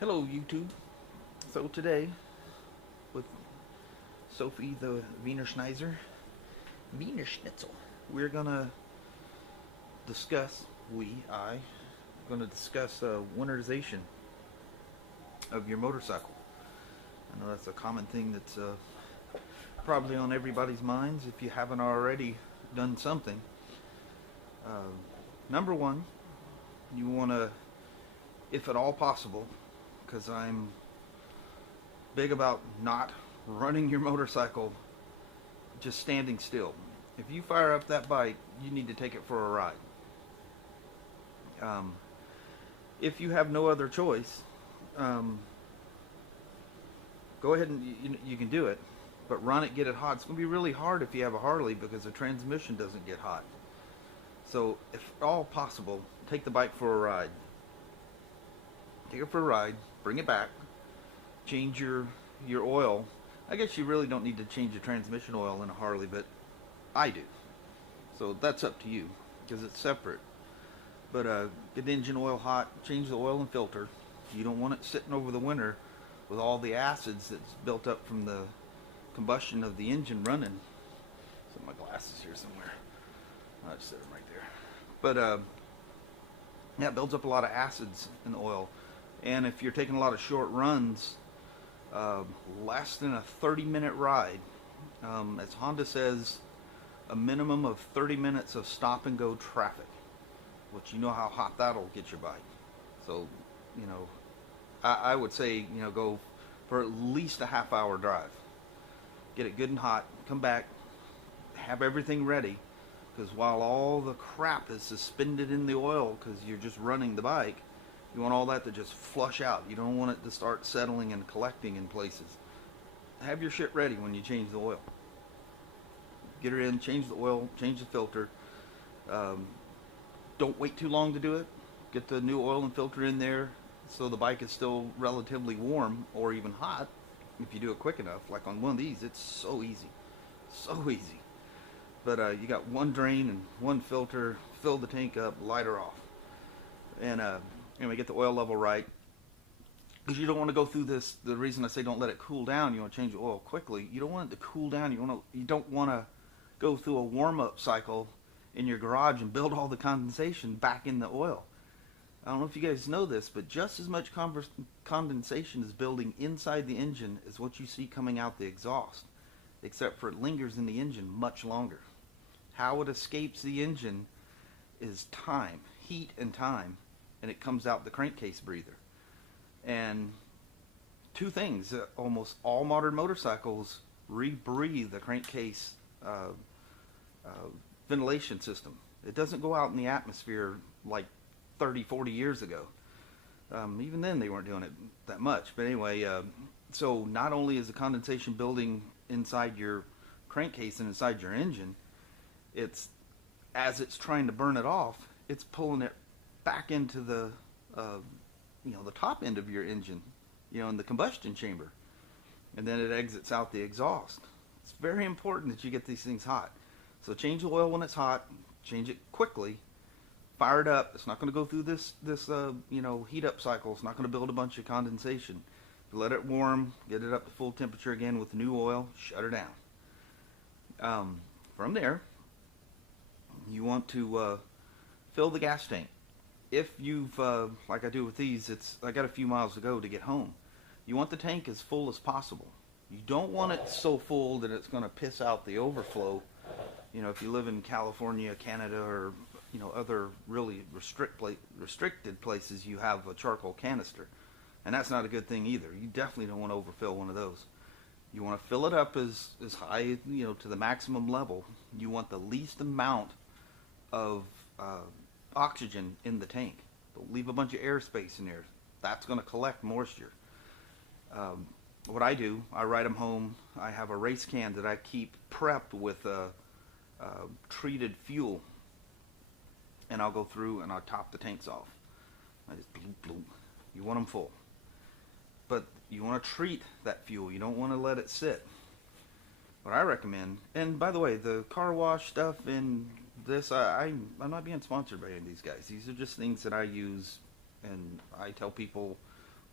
Hello YouTube. So today with Sophie the Wiener Schneider, Wiener Schnitzel, we're gonna discuss, gonna discuss winterization of your motorcycle. I know that's a common thing that's probably on everybody's minds if you haven't already done something. Uh, Number one, you wanna, if at all possible, because I'm big about not running your motorcycle just standing still. If you fire up that bike, you need to take it for a ride. If you have no other choice, go ahead and you can do it, but run it, get it hot. It's going to be really hard if you have a Harley because the transmission doesn't get hot. So if at all possible, take the bike for a ride. Take it for a ride, bring it back, change your oil. I guess you really don't need to change the transmission oil in a Harley, but I do. So that's up to you because it's separate. But get the engine oil hot, change the oil and filter. You don't want it sitting over the winter with all the acids that's built up from the combustion of the engine running. So my glasses here somewhere. I'll just set them right there. But yeah, it builds up a lot of acids in the oil. And if you're taking a lot of short runs, less than a 30-minute ride, as Honda says, a minimum of 30 minutes of stop and go traffic, which you know how hot that'll get your bike. So, I would say, go for at least a half-hour drive. Get it good and hot, come back, have everything ready, because while all the crap is suspended in the oil because you're just running the bike, you want all that to just flush out. You don't want it to start settling and collecting in places. Have your shit ready when you change the oil. Get it in, change the oil, change the filter. Don't wait too long to do it. Get the new oil and filter in there so the bike is still relatively warm or even hot if you do it quick enough. Like on one of these, it's so easy. So easy. But you got one drain and one filter, fill the tank up, light her off. And anyway, get the oil level right, because you don't want to go through this. The reason I say don't let it cool down, you want to change the oil quickly. You don't want it to cool down. You don't want to go through a warm-up cycle in your garage and build all the condensation back in the oil. I don't know if you guys know this, but just as much condensation is building inside the engine as what you see coming out the exhaust, except for it lingers in the engine much longer. How it escapes the engine is time, heat and time, and it comes out the crankcase breather. And two things, almost all modern motorcycles rebreathe the crankcase ventilation system. It doesn't go out in the atmosphere like 30, 40 years ago. Even then they weren't doing it that much. But anyway, so not only is the condensation building inside your crankcase and inside your engine, as it's trying to burn it off, it's pulling it back into the the top end of your engine, in the combustion chamber, and then it exits out the exhaust. It's very important that you get these things hot. So change the oil when it's hot, change it quickly, fire it up. It's not going to go through this heat up cycle. It's not going to build a bunch of condensation. Let it warm, get it up to full temperature again with new oil, shut her down. From there, you want to fill the gas tank. If you've, like I do with these, I got a few miles to go to get home. You want the tank as full as possible. You don't want it so full that it's going to piss out the overflow. If you live in California, Canada, or other really restricted places, you have a charcoal canister, and that's not a good thing either. You definitely don't want to overfill one of those. You want to fill it up as high, to the maximum level. You want the least amount of oxygen in the tank. Don't leave a bunch of airspace in there. That's going to collect moisture. What I do, I ride them home. I have a race can that I keep prepped with treated fuel, and I'll go through and I'll top the tanks off. I just bloop, bloop. You want them full, but you want to treat that fuel. You don't want to let it sit. What I recommend, and by the way, the car wash stuff and this, I'm not being sponsored by any of these guys. These are just things that I use, and I tell people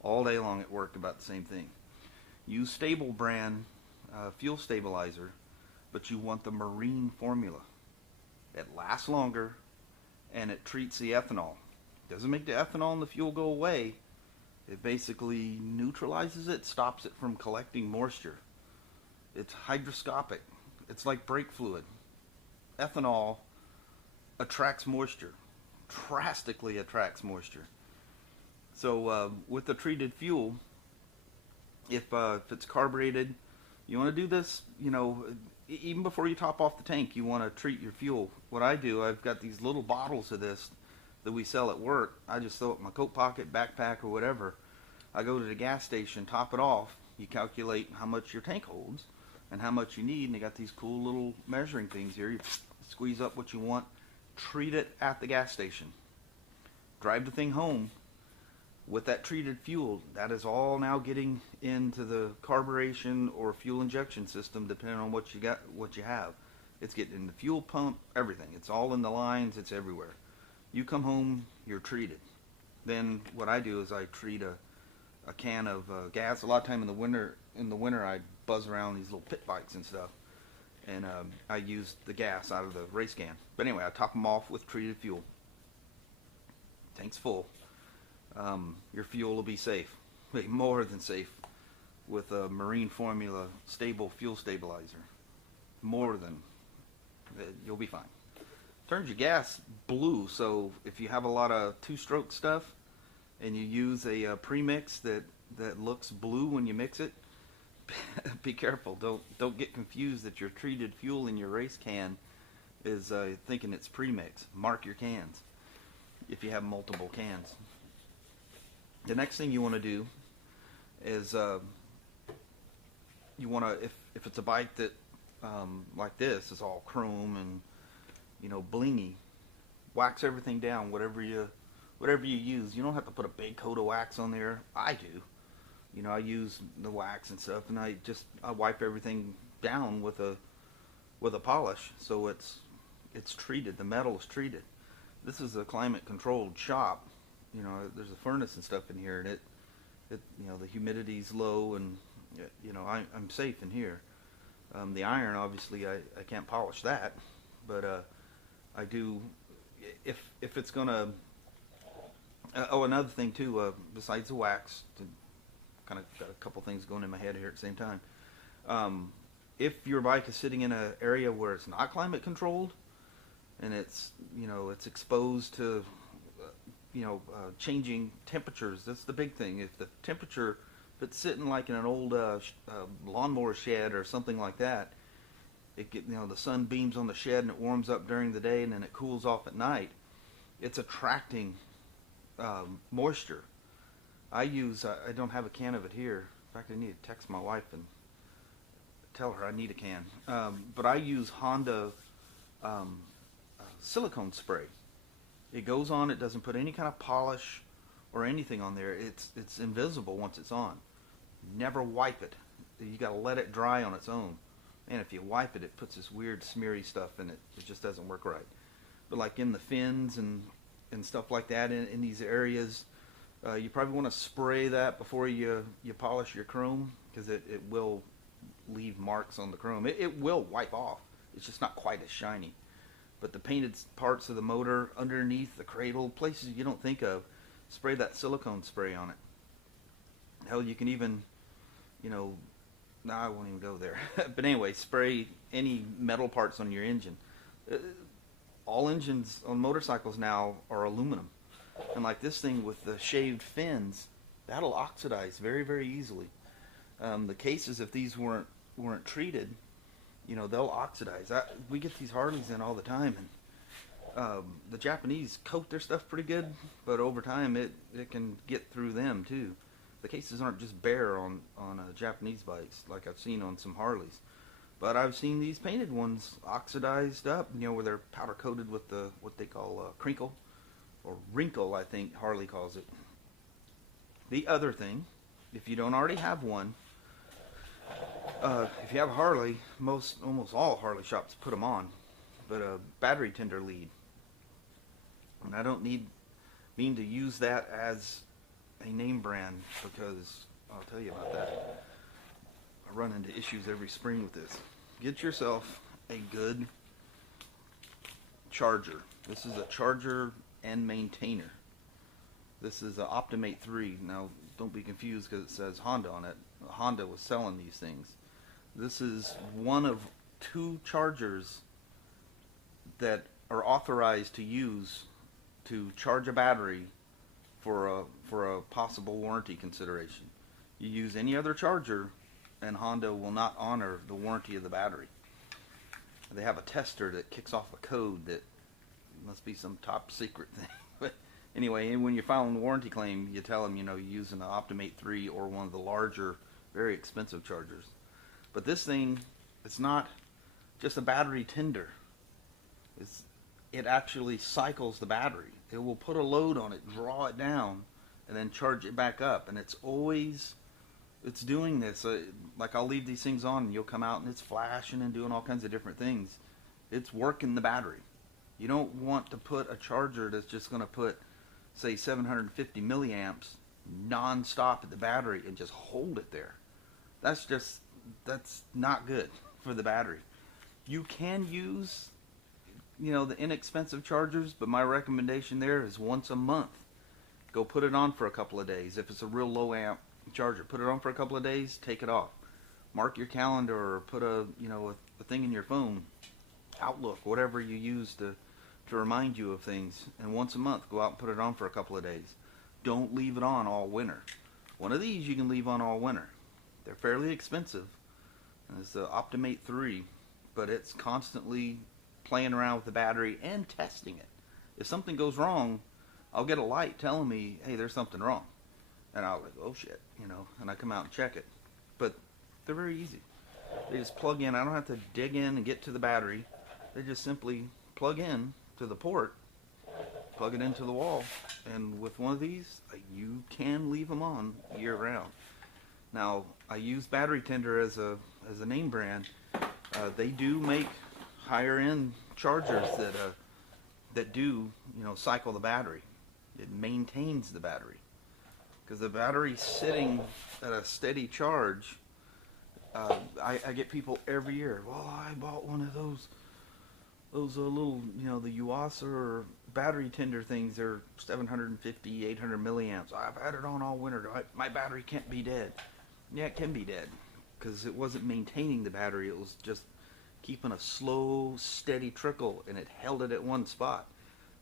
All day long it worked about the same thing. Use Stable brand fuel stabilizer, but you want the marine formula. It lasts longer and it treats the ethanol. Doesn't make the ethanol in the fuel go away. It basically neutralizes it, stops it from collecting moisture. It's hygroscopic. It's like brake fluid. Ethanol attracts moisture, drastically attracts moisture. So with the treated fuel, if it's carbureted, you want to do this, even before you top off the tank, you want to treat your fuel. What I do, I've got these little bottles of this that we sell at work. I just throw it in my coat pocket, backpack, or whatever. I go to the gas station, top it off. You calculate how much your tank holds and how much you need, and they got these cool little measuring things here. You squeeze up what you want, treat it at the gas station. Drive the thing home with that treated fuel. That is all now getting into the carburation or fuel injection system, depending on what you have. It's getting in the fuel pump, everything. It's all in the lines, it's everywhere. You come home, you're treated. Then what I do is I treat a can of gas. A lot of time in the winter I buzz around these little pit bikes and stuff, and I use the gas out of the race can. But anyway, I top them off with treated fuel. Tank's full. Your fuel will be safe, more than safe, with a marine formula stable fuel stabilizer. More than, you'll be fine. Turns your gas blue, so if you have a lot of two-stroke stuff and you use a premix that looks blue when you mix it, be careful. Don't get confused that your treated fuel in your race can is thinking it's premix. Mark your cans if you have multiple cans. The next thing you want to do is you want to, if it's a bike that like this is all chrome and blingy, wax everything down. Whatever you use, you don't have to put a big coat of wax on there. I do. I use the wax and stuff, and I wipe everything down with a polish, so it's treated. The metal is treated. This is a climate controlled shop. There's a furnace and stuff in here, and it the humidity's low, and I'm safe in here. The iron, obviously, I can't polish that, but I do if it's gonna. Another thing too, besides the wax, to kind of got a couple things going in my head here at the same time. If your bike is sitting in an area where it's not climate controlled, and it's it's exposed to changing temperatures, that's the big thing. If the temperature, if it's sitting like in an old lawnmower shed or something like that, the sun beams on the shed and it warms up during the day and then it cools off at night. It's attracting moisture. I don't have a can of it here. In fact, I need to text my wife and tell her I need a can. But I use Honda silicone spray. It goes on. It doesn't put any kind of polish or anything on there. It's invisible once it's on. Never wipe it. You got to let it dry on its own. And if you wipe it, it puts this weird smeary stuff in it. It just doesn't work right. But like in the fins and stuff like that, in these areas, you probably want to spray that before you polish your chrome, because it will leave marks on the chrome. It will wipe off. It's just not quite as shiny. But the painted parts of the motor, underneath the cradle, places you don't think of, spray that silicone spray on it. Hell, you can even, I won't even go there. But anyway, spray any metal parts on your engine. All engines on motorcycles now are aluminum. And like this thing with the shaved fins, that'll oxidize very, very easily. The cases, if these weren't treated, they'll oxidize. We get these Harleys in all the time, and the Japanese coat their stuff pretty good, but over time it can get through them too. The cases aren't just bare on Japanese bikes like I've seen on some Harleys, but I've seen these painted ones oxidized up, where they're powder coated with what they call crinkle or wrinkle, I think Harley calls it. The other thing, if you don't already have one, if you have a Harley, almost all Harley shops put them on, but a battery tender lead. And I don't mean to use that as a name brand because I'll tell you about that. I run into issues every spring with this. Get yourself a good charger. This is a charger and maintainer. This is an Optimate 3. Now, don't be confused because it says Honda on it. Honda was selling these things. This is one of 2 chargers that are authorized to use to charge a battery for a possible warranty consideration. You use any other charger and Honda will not honor the warranty of the battery. They have a tester that kicks off a code that must be some top secret thing. But anyway, when you're filing a warranty claim, you tell them, you know, you're using an Optimate 3 or one of the larger, very expensive chargers. But this thing, it's not just a battery tender. It actually cycles the battery. It will put a load on it, draw it down, and then charge it back up. And it's doing this. Like I'll leave these things on and you'll come out and it's flashing and doing all kinds of different things. It's working the battery. You don't want to put a charger that's just going to put, say, 750 milliamps non-stop at the battery and just hold it there. That's not good for the battery. You can use, you know, the inexpensive chargers, but my recommendation there is once a month. Go put it on for a couple of days. If it's a real low amp charger, put it on for a couple of days, take it off. Mark your calendar or put a thing in your phone, Outlook, whatever you use to remind you of things, and once a month go out and put it on for a couple of days. Don't leave it on all winter. One of these you can leave on all winter. They're fairly expensive. It's the Optimate 3, but it's constantly playing around with the battery and testing it. If something goes wrong, I'll get a light telling me, hey, there's something wrong. And I'll like, oh shit, you know, and I come out and check it. But they're very easy. They just plug in. I don't have to dig in and get to the battery. They just simply plug in to the port, plug it into the wall, and with one of these, you can leave them on year round. Now, I use Battery Tender as a name brand. They do make higher end chargers that do, you know, cycle the battery. It maintains the battery, because the battery sitting at a steady charge. I get people every year. Well, I bought one of those little, you know, the Yuasa or battery tender things. They're 750, 800 milliamps. I've had it on all winter. My battery can't be dead. Yeah, it can be dead because it wasn't maintaining the battery. It was just keeping a slow, steady trickle, and it held it at one spot.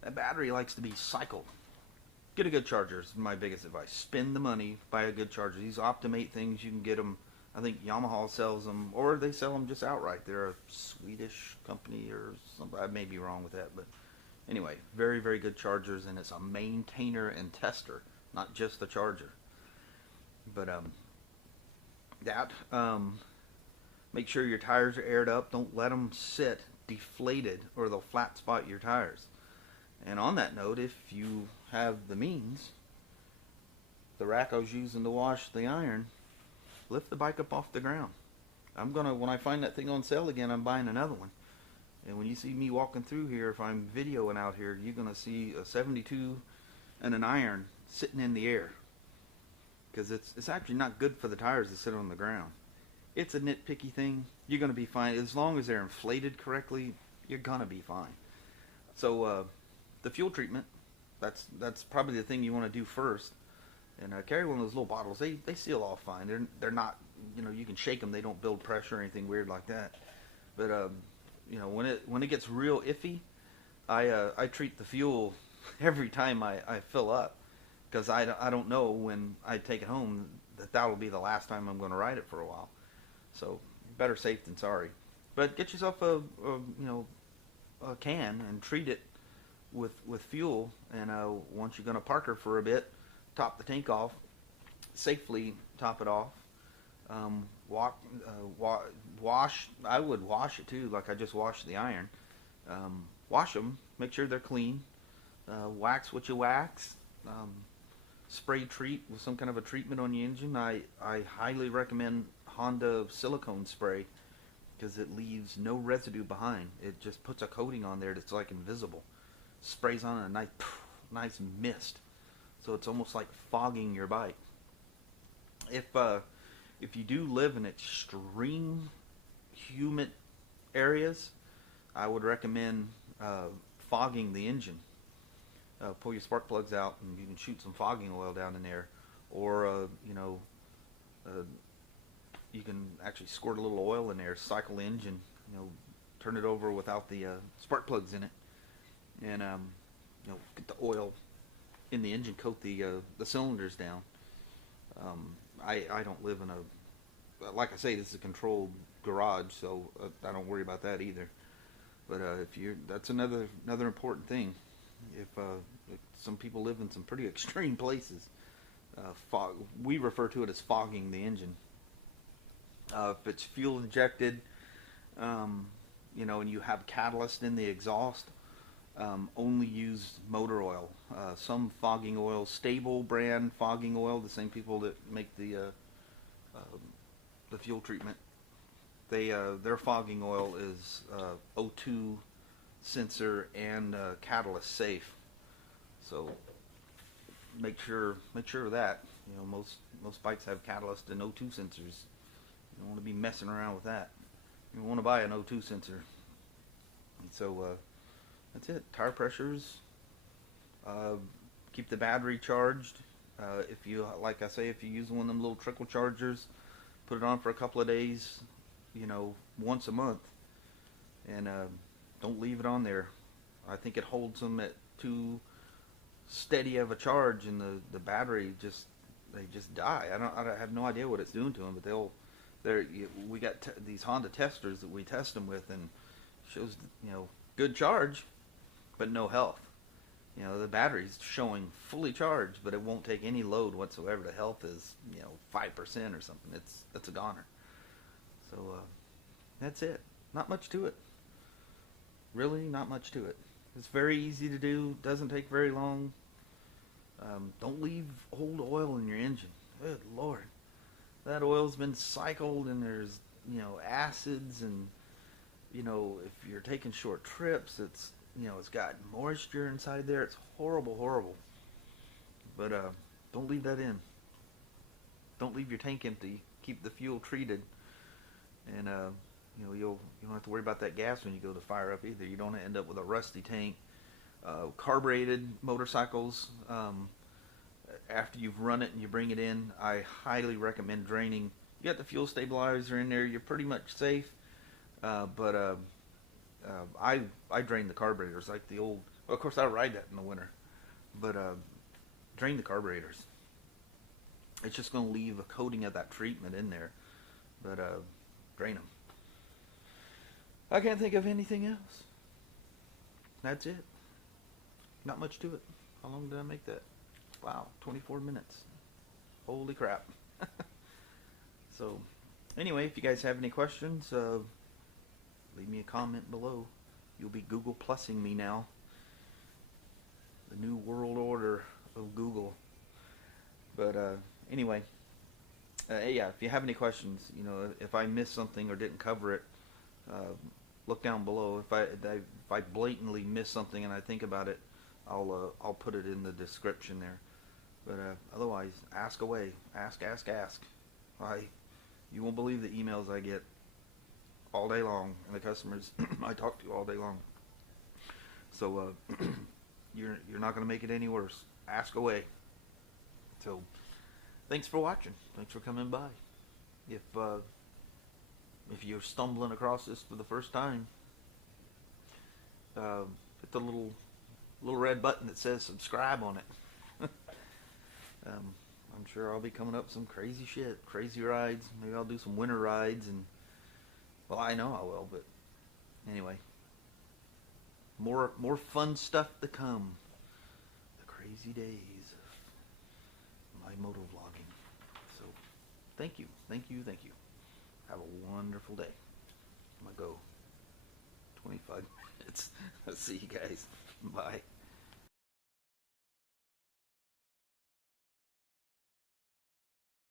That battery likes to be cycled. Get a good charger is my biggest advice. Spend the money, buy a good charger. These Optimate things, you can get them. I think Yamaha sells them, or they sell them just outright. They're a Swedish company or something. I may be wrong with that, but anyway, very, very good chargers, and it's a maintainer and tester, not just the charger. But make sure your tires are aired up. Don't let them sit deflated, or they'll flat spot your tires. And on that note, if you have the means, the rack I was using to wash the iron, lift the bike up off the ground. When I find that thing on sale again, I'm buying another one. And when you see me walking through here, if I'm videoing out here, you're going to see a 72 and an iron sitting in the air. Because it's actually not good for the tires to sit on the ground. It's a nitpicky thing. You're going to be fine. As long as they're inflated correctly, you're going to be fine. So the fuel treatment, that's probably the thing you want to do first. And carry one of those little bottles. They seal off fine. They're not, you know, you can shake them. They don't build pressure or anything weird like that. But you know, when it gets real iffy, I treat the fuel every time I fill up, because I don't know when I take it home that'll be the last time I'm going to ride it for a while. So better safe than sorry. But get yourself a can and treat it with fuel. And once you're going to park her for a bit, top the tank off, safely top it off. Wash. I would wash it too, like I just washed the iron. Wash them, make sure they're clean. Wax what you wax. Spray treat with some kind of a treatment on the engine. I highly recommend Honda Silicone spray, because it leaves no residue behind. It just puts a coating on there that's like invisible. Sprays on a nice mist. So it's almost like fogging your bike. If you do live in extreme humid areas, I would recommend fogging the engine. Pull your spark plugs out and you can shoot some fogging oil down in there, or you can actually squirt a little oil in there, cycle the engine, turn it over without the spark plugs in it, and get the oil in the engine, coat the cylinders down. I don't live in a, like I say, this is a controlled garage, so I don't worry about that either. But that's another important thing. If some people live in some pretty extreme places, we refer to it as fogging the engine. If it's fuel injected, and you have catalyst in the exhaust, only use motor oil. Some fogging oil, Stable brand fogging oil, the same people that make the fuel treatment, their fogging oil is O2 sensor and catalyst safe. So make sure of that. Most bikes have catalyst and O2 sensors. You don't want to be messing around with that. You want to buy an O2 sensor. And so that's it. Tire pressures. Keep the battery charged. If you, like I say, if you use one of them little trickle chargers, put it on for a couple of days, once a month, and don't leave it on there. I think it holds them at too steady of a charge, and the battery they just die. I have no idea what it's doing to them, but we got these Honda testers that we test them with, and shows good charge, but no health. The battery's showing fully charged, but it won't take any load whatsoever. The health is 5% or something. It's a goner. So that's it. Not much to it. Really, not much to it. It's very easy to do. Doesn't take very long. Don't leave old oil in your engine. Good Lord. That oil's been cycled, and there's acids, and if you're taking short trips, it's got moisture inside there. It's horrible. But don't leave that in. Don't leave your tank empty. Keep the fuel treated, and you don't have to worry about that gas when you go to fire up either. You don't end up with a rusty tank. Carbureted motorcycles, after you've run it and you bring it in, I highly recommend draining. You got the fuel stabilizer in there, you're pretty much safe. But I drain the carburetors like the old. Well, of course, I ride that in the winter, but drain the carburetors. It's just going to leave a coating of that treatment in there, but drain them. I can't think of anything else. That's it. Not much to it. How long did I make that? Wow, 24 minutes. Holy crap. So, anyway, if you guys have any questions, leave me a comment below. You'll be Google Plussing me now. The new world order of Google. But anyway, yeah, if you have any questions, if I missed something or didn't cover it, look down below. If I blatantly miss something and I think about it, I'll put it in the description there. But otherwise, ask away. Ask. You won't believe the emails I get all day long, and the customers I talk to all day long. So you're not going to make it any worse. Ask away. So thanks for watching. Thanks for coming by. If you're stumbling across this for the first time, hit the little red button that says subscribe on it. I'm sure I'll be coming up with some crazy shit, crazy rides. Maybe I'll do some winter rides, and well, I know I will, but anyway, more fun stuff to come. The crazy days of my motovlogging. So thank you. Have a wonderful day. I'm gonna go 25 minutes. I'll see you guys. Bye.